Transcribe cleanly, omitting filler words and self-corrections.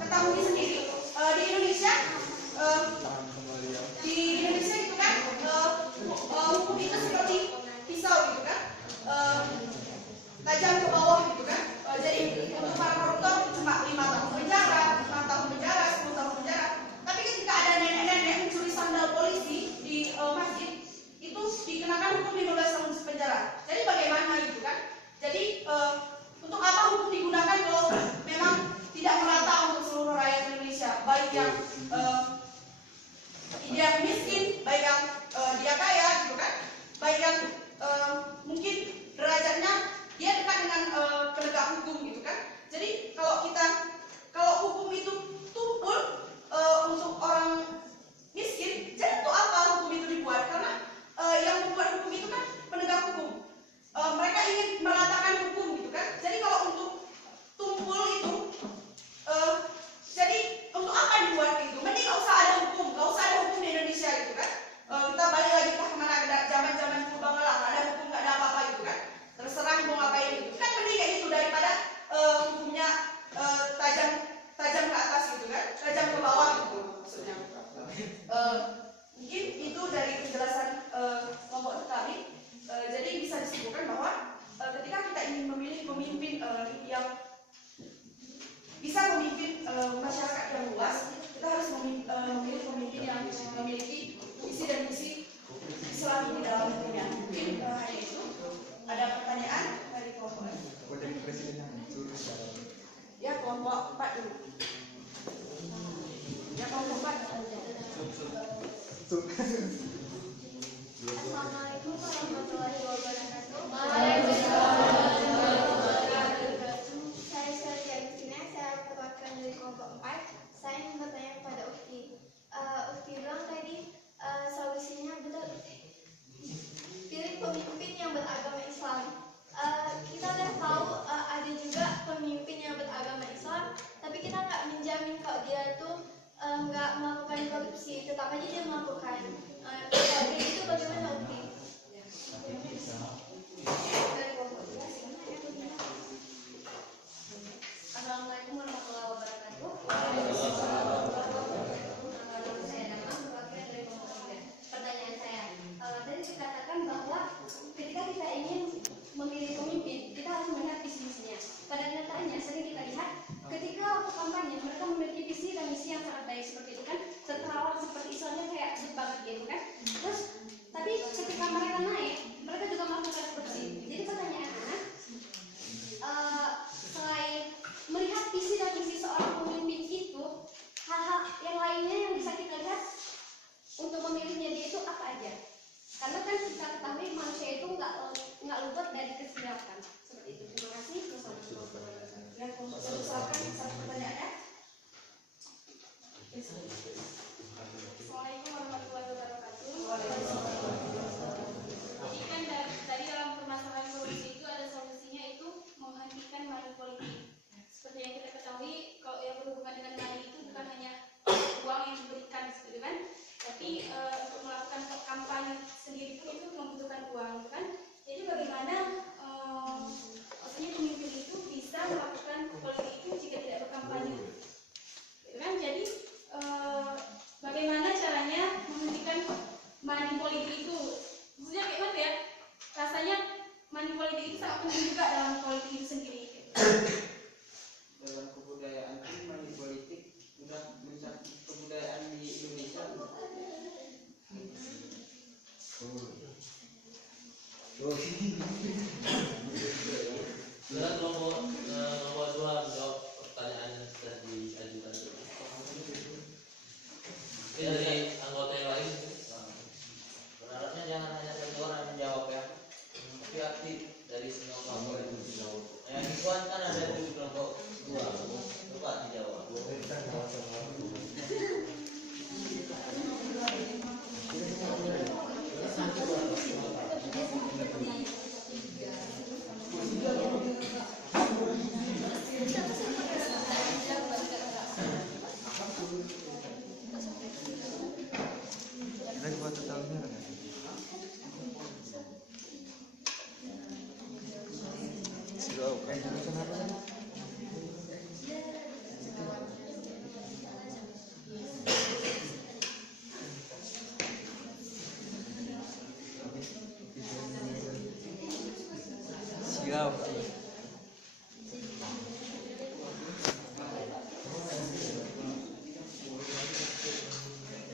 ketahui sendiri di Indonesia itu kan hukum itu seperti pisau gitu kan, tajam ke bawah gitu kan. Jadi untuk para koruptor cuma 5 tahun penjara, 6 tahun penjara, 10 tahun penjara. Tapi ketika ada nenek-nenek mencuri sandal polisi di masjid, itu dikenakan hukum 15 tahun penjara. Jadi bagaimana gitu kan? Jadi untuk apa hukum digunakan kalau memang tidak merata untuk seluruh rakyat Indonesia, baik yang dia miskin, baik yang dia kaya gitu kan, baik yang mungkin derajatnya dia dekat dengan penegak hukum gitu kan. Jadi kalau hukum itu tumpul untuk orang miskin, jadi untuk apa hukum itu dibuat? Karena yang membuat hukum itu kan penegak hukum. Mereka ingin meratakan hukum gitu kan. Jadi kalau untuk tumpul itu jadi untuk apa dibuat itu? Mending nggak usah ada hukum di Indonesia gitu kan. Kita balik lagi ke mana zaman purba lah, nggak ada hukum, nggak ada apa-apa gitu kan. Terserah mau ngapain gitu kan, mending kayak gitu daripada hukumnya tajam ke atas gitu kan, tajam ke bawah gitu maksudnya. Mungkin itu dari penjelasan kelompok kami. Jadi bisa disimpulkan bahwa ketika kita ingin memilih pemimpin yang bisa memimpin masyarakat yang luas, kita harus memilih pemimpin yang memiliki visi dan misi Islam di dalam dunia. Mungkin hanya itu. Ada pertanyaan dari kelompok lain? Ya, kelompok 4 dulu. Ya, kelompok 4. Assalamualaikum warahmatullahi wabarakatuh. Saya Sylvia Agustina, saya perwakilan dari kelompok 4. Saya ingin bertanya kepada Ufti. Ufti bilang tadi solusinya betul. Pilih pemimpin yang beragama Islam. Kita udah tahu ada juga pemimpin yang beragama Islam, tapi kita nggak menjamin kalau dia itu nggak melakukan korupsi, tetap aja dia melakukan. Kalau itu bagaimana Ufti? Assalamualaikum warahmatullahi wabarakatuh. Pertanyaan saya, tadi dikatakan bahwa ketika kita ingin memilih pemimpin, kita harus melihat visi misinya. Pada kenyataannya sering kita lihat ketika waktu kampanye mereka memiliki visi dan misi yang sangat baik seperti itu kan, tertawa seperti Islamnya kayak good banget gitu kan. Terus tapi ketika mereka naik, mereka juga melakukan korupsi. Jadi pertanyaan anak, selain melihat visi dan misi seorang pemimpin itu, hal-hal yang lainnya yang bisa kita lihat untuk memilihnya dia itu apa aja? Karena kan kita ketahui manusia itu nggak luput dari kesilapan seperti itu. Terima kasih. Yang usahakan satu pertanyaannya. Assalamualaikum warahmatullahi wabarakatuh. Grafik.